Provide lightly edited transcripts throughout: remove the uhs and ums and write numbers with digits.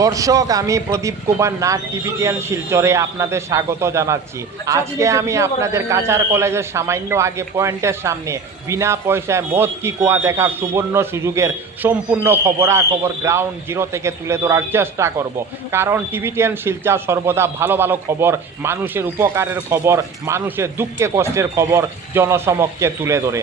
দর্শক, আমি প্রদীপ কুমার নাথ টিভিটিএন শিলচরে আপনাদের স্বাগত জানাচ্ছি। আজকে আমি আপনাদের কাছাড় কলেজের সামান্য আগে পয়েন্টের সামনে বিনা পয়সায় মদ কি কুয়া দেখার সুবর্ণ সুযোগের সম্পূর্ণ খবরাখবর গ্রাউন্ড জিরো থেকে তুলে ধরার চেষ্টা করব। কারণ টিভিটিএন শিলচর সর্বদা ভালো ভালো খবর, মানুষের উপকারের খবর, মানুষের দুঃখে কষ্টের খবর জনসমক্ষে তুলে ধরে।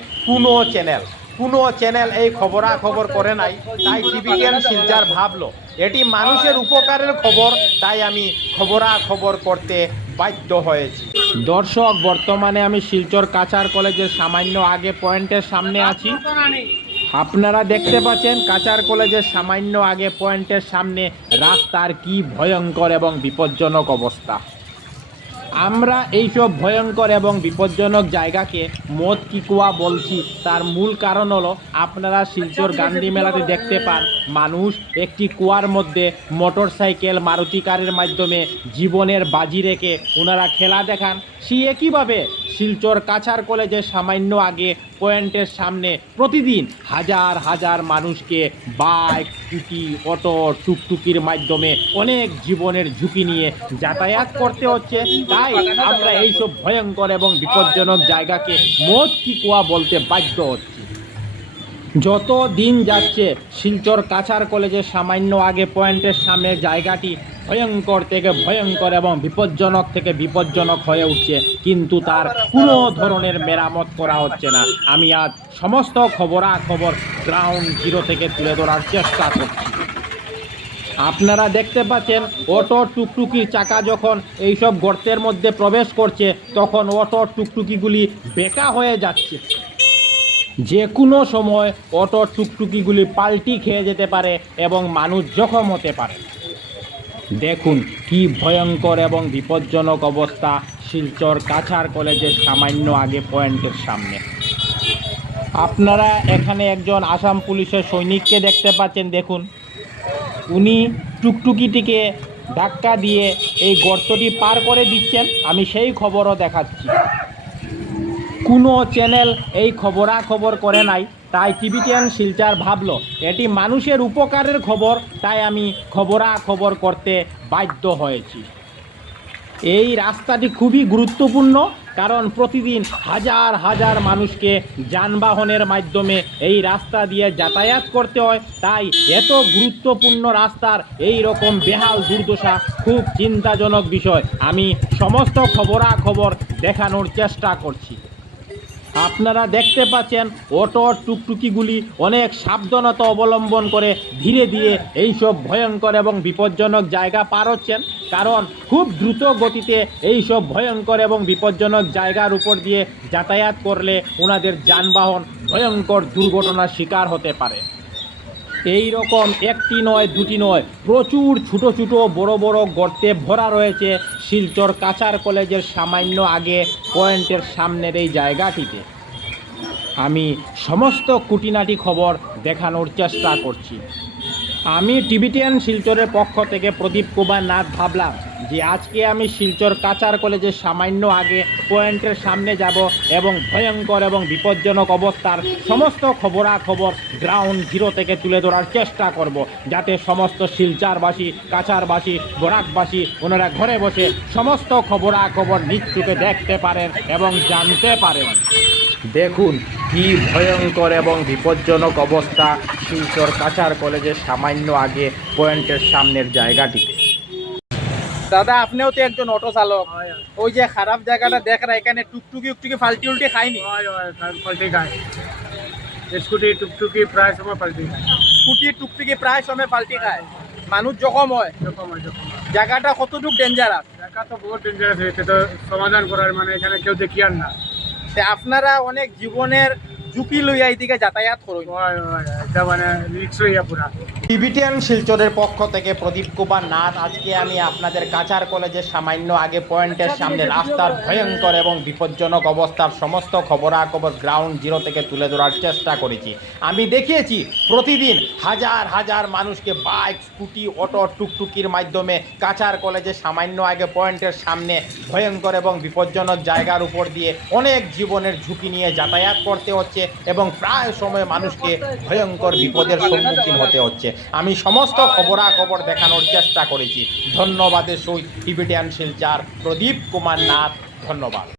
কোনো চ্যানেল এই খবরাখবর করে নাই, তাই টিভিটিএন শিলচর ভাবলো এটি মানুষের উপকারের খবর, তাই আমি খবরাখবর করতে বাধ্য হয়েছি। দর্শক, বর্তমানে আমি শিলচর কাছাড় কলেজের সামান্য আগে পয়েন্টের সামনে আছি। আপনারা দেখতে পাচ্ছেন কাছাড় কলেজের সামান্য আগে পয়েন্টের সামনে রাস্তার কি ভয়ঙ্কর এবং বিপজ্জনক অবস্থা। আমরা এইসব ভয়ঙ্কর এবং বিপজ্জনক জায়গাকে মদ কি কুয়া বলছি, তার মূল কারণ হলো আপনারা শিলচর গান্ধী মেলাতে দেখতে পান মানুষ একটি কুয়ার মধ্যে মোটর সাইকেল মারুতি কারের মাধ্যমে জীবনের বাজি রেখে ওনারা খেলা দেখান। সে একইভাবে শিলচর কাছাড় কলেজের সামান্য আগে পয়েন্টের সামনে প্রতিদিন হাজার হাজার মানুষকে বাইক, স্কুটি, অটো, টুকটুকির মাধ্যমে অনেক জীবনের ঝুঁকি নিয়ে যাতায়াত করতে হচ্ছে। তাই আমরা এইসব ভয়ঙ্কর এবং বিপজ্জনক জায়গাকে মদ কি কুয়া বলতে বাধ্য হচ্ছি। যত দিন যাচ্ছে শিলচর কাছাড় কলেজের সামান্য আগে পয়েন্টের সামনে জায়গাটি ভয়ঙ্কর থেকে ভয়ঙ্কর এবং বিপজ্জনক থেকে বিপজ্জনক হয়ে উঠছে, কিন্তু তার কোনো ধরনের মেরামত করা হচ্ছে না। আমি আজ সমস্ত খবরাখবর গ্রাউন্ড জিরো থেকে তুলে ধরার চেষ্টা করছি। আপনারা দেখতে পাচ্ছেন অটো টুকটুকির চাকা যখন এইসব গর্তের মধ্যে প্রবেশ করছে, তখন অটো টুকটুকিগুলি বেঁকা হয়ে যাচ্ছে। যে কোনো সময় অটো টুকটুকিগুলি পাল্টি খেয়ে যেতে পারে এবং মানুষ জখম হতে পারে। দেখুন কি ভয়ঙ্কর এবং বিপজ্জনক অবস্থা শিলচর কাছাড় কলেজের সামান্য আগে পয়েন্টের সামনে। আপনারা এখানে একজন আসাম পুলিশের সৈনিককে দেখতে পাচ্ছেন। দেখুন, উনি টুকটুকিটিকে ধাক্কা দিয়ে এই গর্তটি পার করে দিচ্ছেন। আমি সেই খবরও দেখাচ্ছি। কোনো চ্যানেল এই খবরাখবর করে নাই, তাই টিভিটিএন শিলচর ভাবলো এটি মানুষের উপকারের খবর, তাই আমি খবরাখবর করতে বাধ্য হয়েছি। এই রাস্তাটি খুবই গুরুত্বপূর্ণ, কারণ প্রতিদিন হাজার হাজার মানুষকে যানবাহনের মাধ্যমে এই রাস্তা দিয়ে যাতায়াত করতে হয়। তাই এত গুরুত্বপূর্ণ রাস্তার এই রকম বেহাল দুর্দশা খুব চিন্তাজনক বিষয়। আমি সমস্ত খবরাখবর দেখানোর চেষ্টা করছি। আপনারা দেখতে পাচ্ছেন অটো টুকটুকিগুলি অনেক সাবধানতা অবলম্বন করে ধীরে ধীরে এইসব ভয়ঙ্কর এবং বিপজ্জনক জায়গা পার হচ্ছেন, কারণ খুব দ্রুত গতিতে এইসব ভয়ঙ্কর এবং বিপজ্জনক জায়গার উপর দিয়ে যাতায়াত করলে ওনাদের যানবাহন ভয়ঙ্কর দুর্ঘটনার শিকার হতে পারে। এই রকম একটি নয়, দুটি নয়, প্রচুর ছোটো ছোটো বড় বড় গর্তে ভরা রয়েছে শিলচর কাছাড় কলেজের সামান্য আগে পয়েন্টের সামনের এই জায়গাটিতে। আমি সমস্ত খুঁটিনাটি খবর দেখানোর চেষ্টা করছি। আমি টিভিটিএন শিলচরের পক্ষ থেকে প্রদীপ কুমার নাথ ভাবলাম যে আজকে আমি শিলচর কাছাড় কলেজের সামান্য আগে পয়েন্টের সামনে যাব এবং ভয়ঙ্কর এবং বিপজ্জনক অবস্থার সমস্ত খবরাখবর গ্রাউন্ড জিরো থেকে তুলে ধরার চেষ্টা করব, যাতে সমস্ত শিলচরবাসী, কাছাড়বাসী, বরাকবাসী ওনারা ঘরে বসে সমস্ত খবরাখবর নিজ চোখে দেখতে পারেন এবং জানতে পারেন। দেখুন কি ভয়ঙ্কর এবং বিপজ্জনক অবস্থা শিলচর কাছাড় কলেজের সামান্য আগে পয়েন্টের সামনের জায়গাটিতে। দাদা, আপনিও তো একজন অটো চালক, ওই যে খারাপ জায়গাটা দেখরা, এখানে টুকটুকি উকটুকি ফাল্টি উল্টি খায়নি? পাল্টি খায়। স্কুটি টুকটুকি প্রায় সময় পাল্টি খায়। স্কুটি টুকটুকি প্রায় সময় পাল্টি খায়, মানুষ জখম হয়। জায়গাটা কতটুকু ডেঞ্জারাস? জায়গা তো বহুত ডেঞ্জারাস হয়েছে, তো সমাধান করার মানে এখানে কেউ দেখি আর না। আপনারা অনেক জীবনের ঝুঁকি লইয়া এইদিকে যাতায়াত করুন, এটা মানে রিক্স হইয়া পুরা। টিভিটিএন শিলচরের পক্ষ থেকে প্রদীপ কুমার নাথ। আজকে আমি আপনাদের কাছাড় কলেজের সামান্য আগে পয়েন্টের সামনে রাস্তার ভয়ঙ্কর এবং বিপজ্জনক অবস্থার সমস্ত খবরাখবর গ্রাউন্ড জিরো থেকে তুলে ধরার চেষ্টা করেছি। আমি দেখিয়েছি প্রতিদিন হাজার হাজার মানুষকে বাইক, স্কুটি, অটো, টুকটুকির মাধ্যমে কাছাড় কলেজের সামান্য আগে পয়েন্টের সামনে ভয়ঙ্কর এবং বিপজ্জনক জায়গার উপর দিয়ে অনেক জীবনের ঝুঁকি নিয়ে যাতায়াত করতে হচ্ছে এবং প্রায় সময় মানুষকে ভয়ঙ্কর বিপদের সম্মুখীন হতে হচ্ছে। আমি সমস্ত খবরাখবর দেখানোর চেষ্টা করেছি। ধন্যবাদের সহিত টিবিটিয়ান শিলচর প্রদীপ কুমার নাথ, ধন্যবাদ।